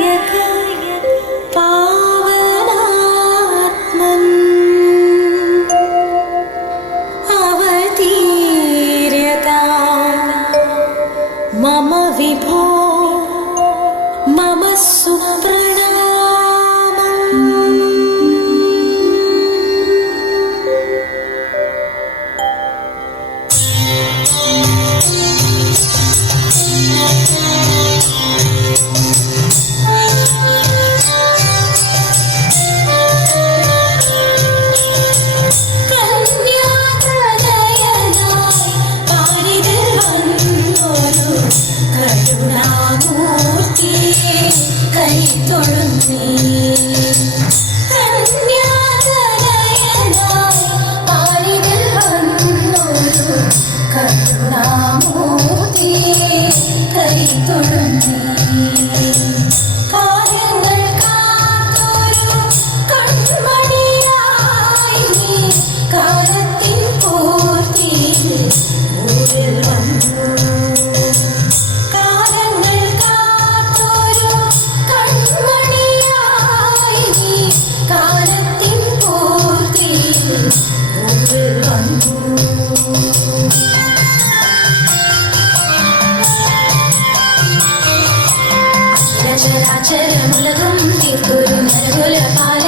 यतयत् पावमात्मन् अवतीर्यता मम विभो मम सुप्रणाम കരുണാമൂർത്തിയെ കൈ തൊഴുന്നേ ചരാചരമുലകും തീർക്കൊരു നരകുല പാല